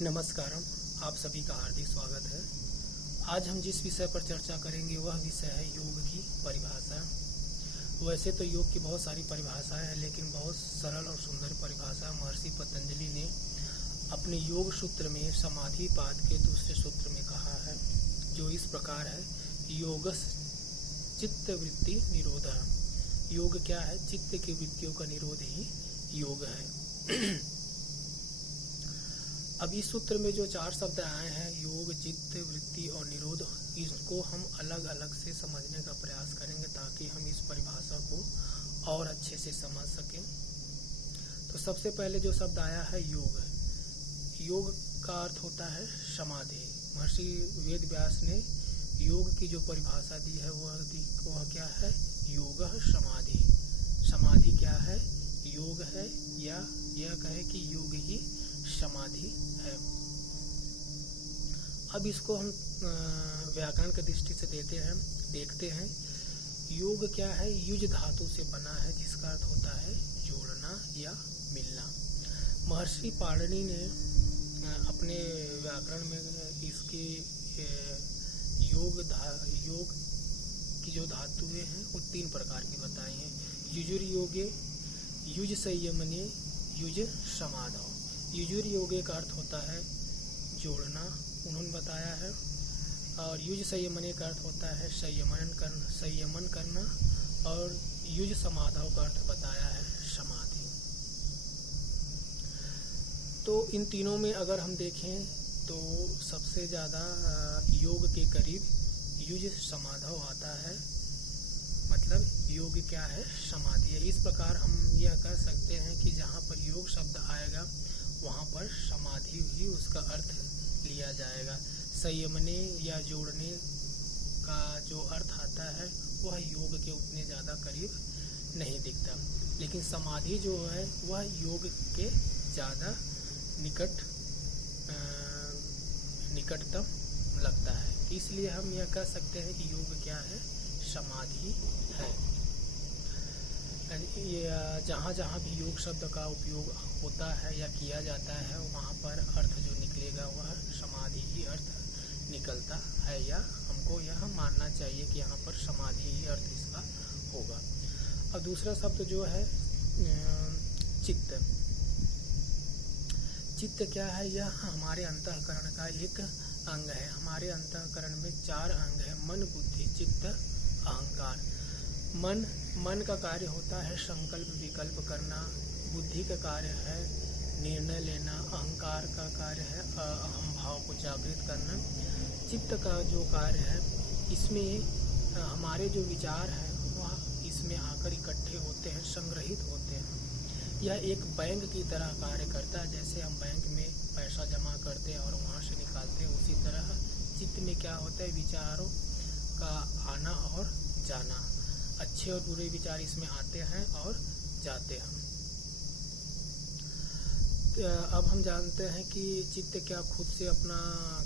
नमस्कारम, आप सभी का हार्दिक स्वागत है। आज हम जिस विषय पर चर्चा करेंगे वह विषय है योग की परिभाषा। वैसे तो योग की बहुत सारी परिभाषाएं हैं, लेकिन बहुत सरल और सुंदर परिभाषा महर्षि पतंजलि ने अपने योग सूत्र में समाधि पाद के दूसरे सूत्र में कहा है, जो इस प्रकार है। योगस चित्त वृत्ति निरोधः। योग क्या है? चित्त की वृत्तियों का निरोध ही योग है। अब इस सूत्र में जो 4 शब्द आए हैं, योग, चित्त, वृत्ति और निरोध, इसको हम अलग अलग से समझने का प्रयास करेंगे ताकि हम इस परिभाषा को और अच्छे से समझ सकें। तो सबसे पहले जो शब्द आया है योग। योग का अर्थ होता है समाधि। महर्षि वेद व्यास ने योग की जो परिभाषा दी है वह क्या है? योग समाधि। समाधि क्या है? योग है, या यह कहे कि योग ही समाधि है। अब इसको हम व्याकरण की दृष्टि से देखते हैं। योग क्या है? युज धातु से बना है, जिसका अर्थ होता है जोड़ना या मिलना। महर्षि पाणिनि ने अपने व्याकरण में इसके योग की जो धातुएं हैं वो 3 प्रकार की बताई हैं। युजुर योगे, युज संयमने, युज समाधौ। युजुर योगे का अर्थ होता है जोड़ना, उन्होंने बताया है। और युज संयमने का अर्थ होता है संयमन करना। और युज समाधौ का अर्थ बताया है समाधि। तो इन तीनों में अगर हम देखें तो सबसे ज़्यादा योग के करीब युज समाधौ आता है। मतलब योग क्या है? समाधि है। इस प्रकार हम यह कह सकते हैं कि जहाँ पर योग शब्द आएगा वहाँ पर समाधि ही उसका अर्थ लिया जाएगा। संयमने या जोड़ने का जो अर्थ आता है वह योग के उतने ज़्यादा करीब नहीं दिखता, लेकिन समाधि जो है वह योग के ज़्यादा निकटतम लगता है। इसलिए हम यह कह सकते हैं कि योग क्या है? समाधि है। जहाँ जहाँ भी योग शब्द का उपयोग होता है या किया जाता है वहाँ पर अर्थ जो निकलेगा वह समाधि ही अर्थ निकलता है, या हमको यह मानना चाहिए कि यहाँ पर समाधि ही अर्थ इसका होगा। अब दूसरा शब्द जो है चित्त। चित्त क्या है? यह हमारे अंतःकरण का एक अंग है। हमारे अंतःकरण में 4 अंग है: मन, बुद्धि, चित्त, अहंकार। मन का कार्य होता है संकल्प विकल्प करना, बुद्धि का कार्य है निर्णय लेना, अहंकार का कार्य है अहम भाव को जागृत करना, चित्त का जो कार्य है इसमें हमारे जो विचार हैं वह इसमें आकर इकट्ठे होते हैं, संग्रहित होते हैं। यह एक बैंक की तरह कार्य करता है। जैसे हम बैंक में पैसा जमा करते हैं और वहाँ से निकालते हैं, उसी तरह चित्त में क्या होता है? विचारों का आना और जाना। अच्छे और बुरे विचार इसमें आते हैं और जाते हैं। अब हम जानते हैं कि चित्त क्या खुद से अपना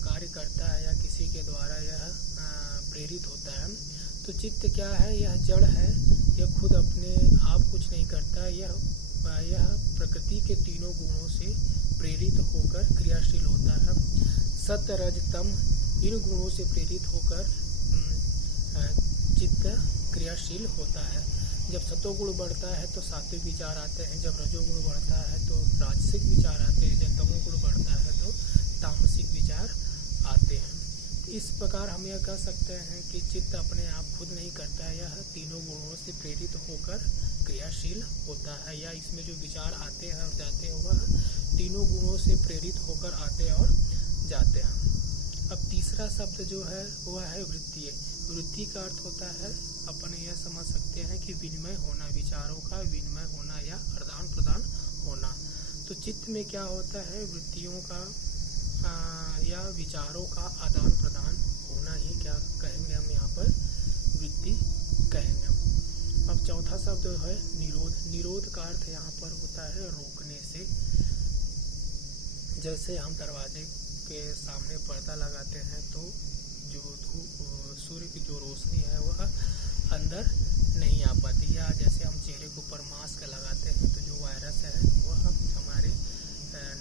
कार्य करता है या किसी के द्वारा यह प्रेरित होता है। तो चित्त क्या है? यह जड़ है, यह खुद अपने आप कुछ नहीं करता। यह प्रकृति के 3 गुणों से प्रेरित होकर क्रियाशील होता है। सत्व, रज, तम इन गुणों से प्रेरित होकर चित्त क्रियाशील होता है। जब सतोगुण बढ़ता है तो सात्विक विचार आते हैं, जब रजोगुण बढ़ता है तो राजसिक विचार आते हैं, जब तमोगुण बढ़ता है तो तामसिक विचार आते हैं। तो इस प्रकार हम यह कह सकते हैं कि चित्त अपने आप खुद नहीं करता है, यह 3 गुणों से प्रेरित होकर क्रियाशील होता है, या इसमें जो विचार आते हैं और जाते हैं वह 3 गुणों से प्रेरित होकर आते और जाते हैं। अब तीसरा शब्द जो है वह है वृत्ति। वृत्ति का अर्थ होता है, अपन यह समझ सकते हैं कि विनिमय होना, विचारों का विनिमय होना या आदान प्रदान होना। तो चित्त में क्या होता है? वृत्तियों का या विचारों का आदान प्रदान होना ही क्या कहेंगे हम यहाँ पर? वृत्ति कहेंगे। अब चौथा शब्द है निरोध। निरोध का अर्थ यहाँ पर होता है रोकने से। जैसे हम दरवाजे के सामने पर्दा लगाते हैं तो जो सूर्य की जो रोशनी है वह अंदर नहीं आ पाती, या जैसे हम चेहरे के ऊपर मास्क लगाते हैं तो जो वायरस है वह हमारे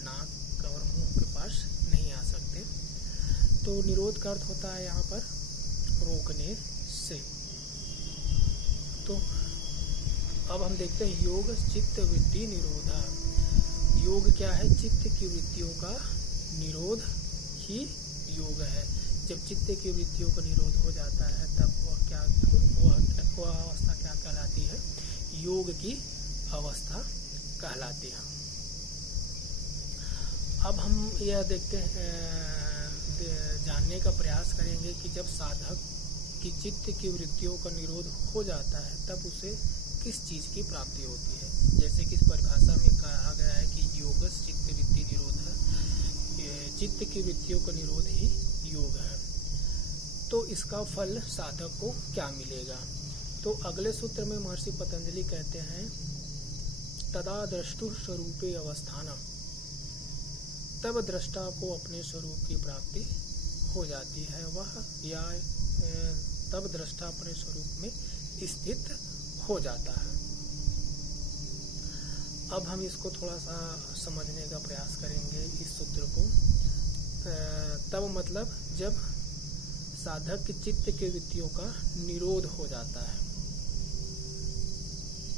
नाक और मुंह के पास तो निरोध का अर्थ होता है यहाँ पर रोकने से। तो अब हम देखते हैं योग चित्त वृत्ति निरोधा। योग क्या है? चित्त की वृत्तियों का निरोध ही योग है। जब चित्त की वृत्तियों का निरोध हो जाता है तब वह अवस्था क्या कहलाती है? योग की अवस्था कहलाती है। अब हम यह देखते हैं, जानने का प्रयास करेंगे कि जब साधक की चित्त की वृत्तियों का निरोध हो जाता है तब उसे किस चीज की प्राप्ति होती है। जैसे कि इस परिभाषा में कहा गया है कि योग चित्त वृत्ति निरोध है, चित्त की वृत्तियों का निरोध ही योग है। तो इसका फल साधक को क्या मिलेगा? तो अगले सूत्र में महर्षि पतंजलि कहते हैं तदा द्रष्टु स्वरूपे अवस्थानम, तब दृष्टा को अपने स्वरूप की प्राप्ति हो जाती है। वह या तब दृष्टा अपने स्वरूप में स्थित हो जाता है। अब हम इसको थोड़ा सा समझने का प्रयास करेंगे इस सूत्र को। तब मतलब जब साधक की चित्त के वृत्तियों का निरोध हो जाता है।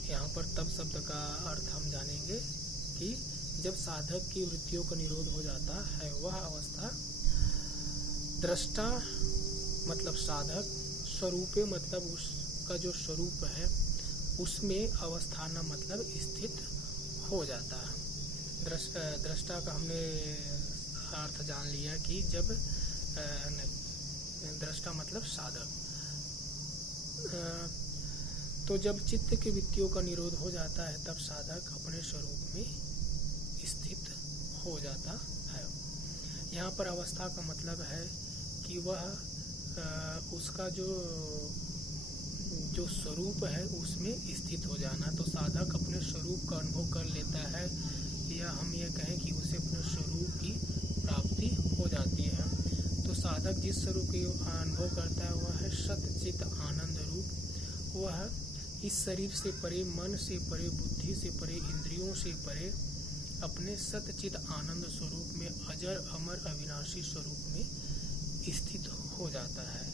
यहाँ पर तब शब्द का अर्थ हम जानेंगे कि जब साधक की वृत्तियों का निरोध हो जाता है वह अवस्था दृष्टा मतलब साधक, स्वरूपे मतलब उसका जो स्वरूप है उसमें अवस्थान मतलब स्थित हो जाता है। दृष्टा का हमने अर्थ जान लिया कि जब दृष्टा मतलब साधक। तो जब चित्त की वृत्तियों का निरोध हो जाता है तब साधक अपने स्वरूप में स्थित हो जाता है। यहाँ पर अवस्था का मतलब है कि वह उसका जो स्वरूप है उसमें स्थित हो जाना। तो साधक अपने स्वरूप का अनुभव कर लेता है, या हम ये कहें कि उसे अपने स्वरूप की प्राप्ति हो जाती है। तो साधक जिस स्वरूप की अनुभव करता है वह है सच्चित आनंद रूप। वह इस शरीर से परे, मन से परे, बुद्धि से परे, इंद्रियों से परे अपने सच्चित आनंद स्वरूप में, अजर अमर अविनाशी स्वरूप में स्थित हो जाता है।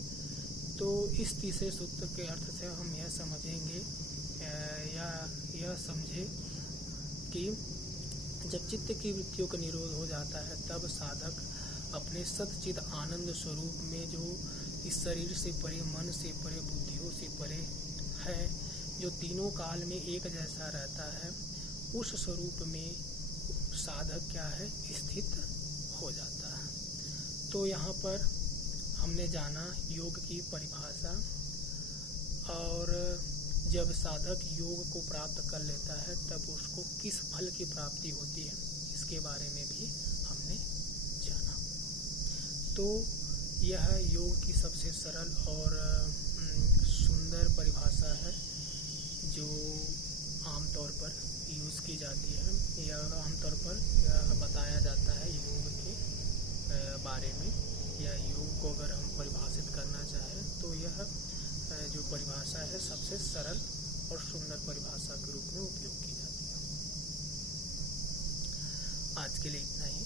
तो इस तीसरे सूत्र के अर्थ से हम यह समझेंगे या यह समझे कि जब चित्त की वृत्तियों का निरोध हो जाता है तब साधक अपने सच्चित आनंद स्वरूप में, जो इस शरीर से परे, मन से परे, बुद्धियों से परे है, जो तीनों काल में एक जैसा रहता है, उस स्वरूप में साधक क्या है? स्थित हो जाता है। तो यहाँ पर हमने जाना योग की परिभाषा, और जब साधक योग को प्राप्त कर लेता है तब उसको किस फल की प्राप्ति होती है इसके बारे में भी हमने जाना। तो यह योग की सबसे सरल और सुंदर परिभाषा है जो आमतौर पर यूज़ की जाती है, या आमतौर पर यह बताया जाता है योग के बारे में, या योग को अगर हम परिभाषित करना चाहें तो यह जो परिभाषा है सबसे सरल और सुंदर परिभाषा के रूप में उपयोग की जाती है। आज के लिए इतना ही।